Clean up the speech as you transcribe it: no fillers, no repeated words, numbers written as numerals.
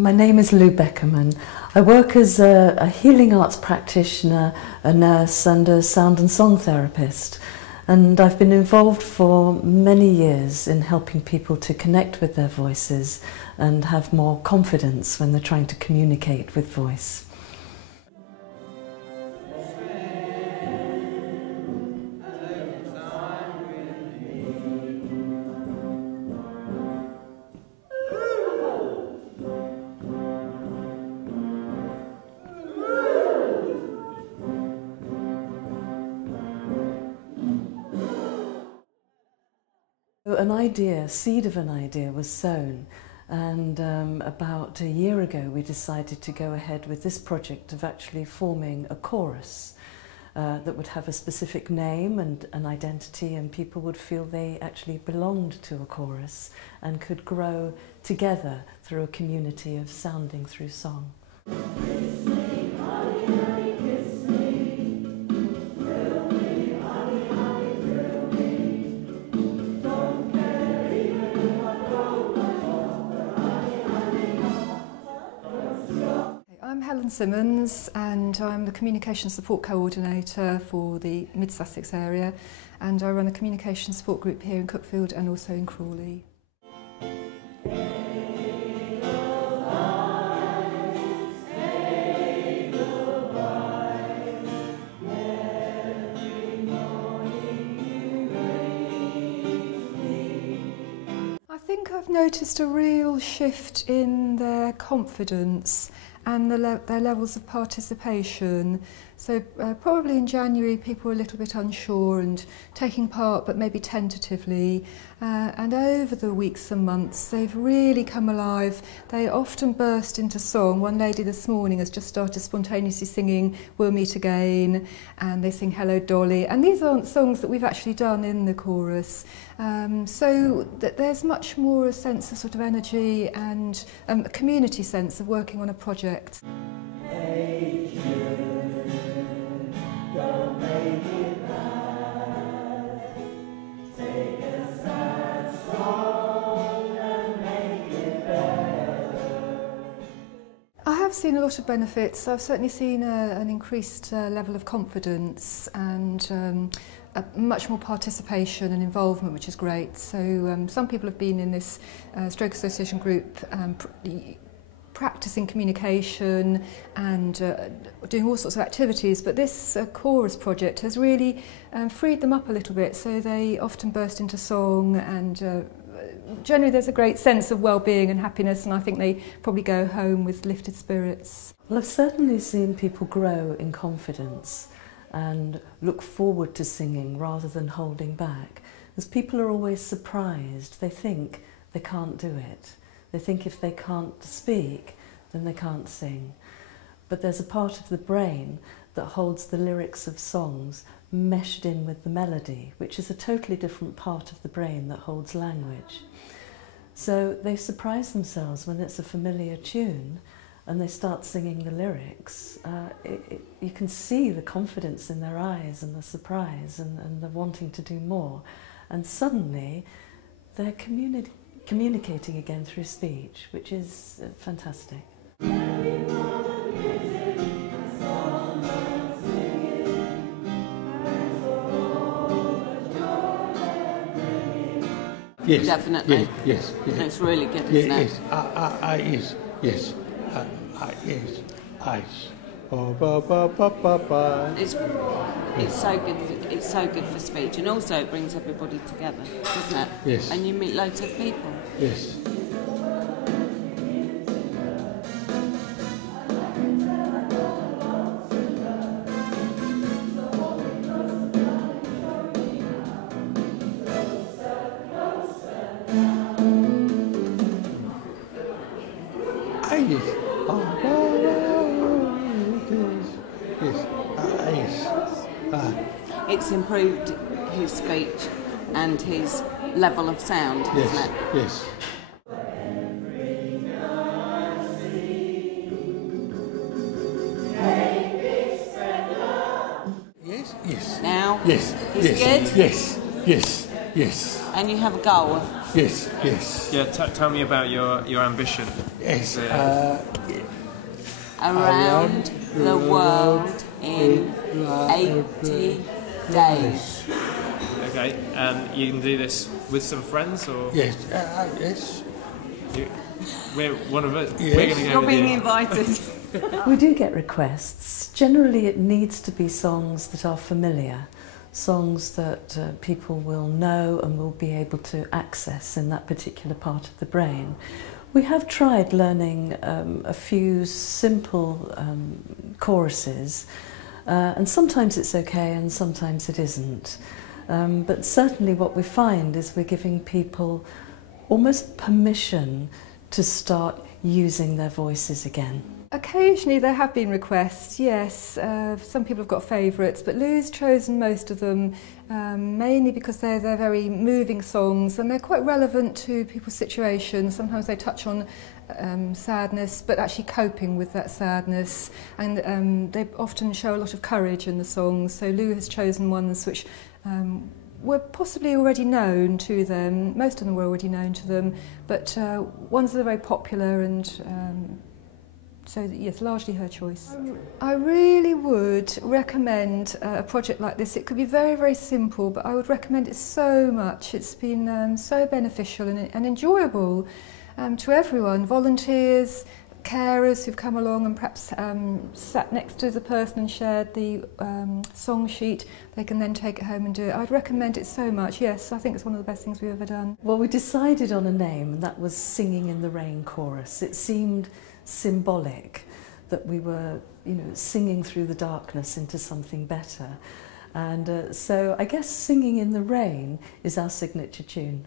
My name is Lou Beckerman. I work as a healing arts practitioner, a nurse and a sound and song therapist. And I've been involved for many years in helping people to connect with their voices and have more confidence when they're trying to communicate with voice. A seed of an idea was sown, and about a year ago we decided to go ahead with this project of actually forming a chorus that would have a specific name and an identity, and people would feel they actually belonged to a chorus and could grow together through a community of sounding through song. I'm Simmons, and I'm the Communication Support Coordinator for the Mid Sussex area, and I run a communication support group here in Cuckfield and also in Crawley. I think I've noticed a real shift in their confidence and their levels of participation. So probably in January people were a little bit unsure and taking part, but maybe tentatively. And over the weeks and months they've really come alive. They often burst into song. One lady this morning has just started spontaneously singing We'll Meet Again, and they sing Hello Dolly. And these aren't songs that we've actually done in the chorus. So there's much more a sense of sort of energy and a community sense of working on a project. Hey Jude, don't make it bad. Take a sad song and make it better. I have seen a lot of benefits. I've certainly seen an increased level of confidence and much more participation and involvement, which is great. So some people have been in this Stroke Association group practicing communication and doing all sorts of activities, but this chorus project has really freed them up a little bit, so they often burst into song, and generally there's a great sense of well-being and happiness, and I think they probably go home with lifted spirits. Well, I've certainly seen people grow in confidence and look forward to singing rather than holding back, because people are always surprised. They think they can't do it. They think if they can't speak, then they can't sing. But there's a part of the brain that holds the lyrics of songs meshed in with the melody, which is a totally different part of the brain that holds language. So they surprise themselves when it's a familiar tune and they start singing the lyrics. You can see the confidence in their eyes and the surprise and the wanting to do more. And suddenly they're communicating again through speech, which is fantastic. Yes. Definitely. Yes. It's really good, isn't it? Yes. Yes. Yes. Ice. Oh, ba ba ba ba ba. It's so good. It's so good for speech, and also it brings everybody together, doesn't it? Yes. And you meet loads of people. Yes. It's improved his speech and his level of sound, hasn't it? Yes. Yes. Now, Yes. he's good. Yes. Yes. Yes. And you have a goal. Yes. Yes. Yeah, tell me about your ambition. Yes. Around the world in 80 days. Okay, and you can do this with some friends, or Yes. Yes. we're one of us. Yes. We're going to go You're with being you. invited. We do get requests. Generally it needs to be songs that are familiar, songs that people will know and will be able to access in that particular part of the brain. We have tried learning a few simple choruses, and sometimes it's okay and sometimes it isn't. But certainly what we find is we're giving people almost permission to start using their voices again. Occasionally there have been requests, yes. Some people have got favourites, but Lou's chosen most of them, mainly because they're very moving songs and they're quite relevant to people's situations. Sometimes they touch on sadness, but actually coping with that sadness, and they often show a lot of courage in the songs. So Lou has chosen ones which were possibly already known to them. Most of them were already known to them, but ones that are very popular, and so yes, largely her choice. I really would recommend a project like this. It could be very, very simple, but I would recommend it so much. It's been so beneficial and enjoyable to everyone, volunteers, carers who've come along and perhaps sat next to the person and shared the song sheet. They can then take it home and do it. I'd recommend it so much. Yes, I think it's one of the best things we've ever done. Well, we decided on a name, and that was Singing in the Rain Chorus. It seemed symbolic that we were, singing through the darkness into something better. And so I guess Singing in the Rain is our signature tune.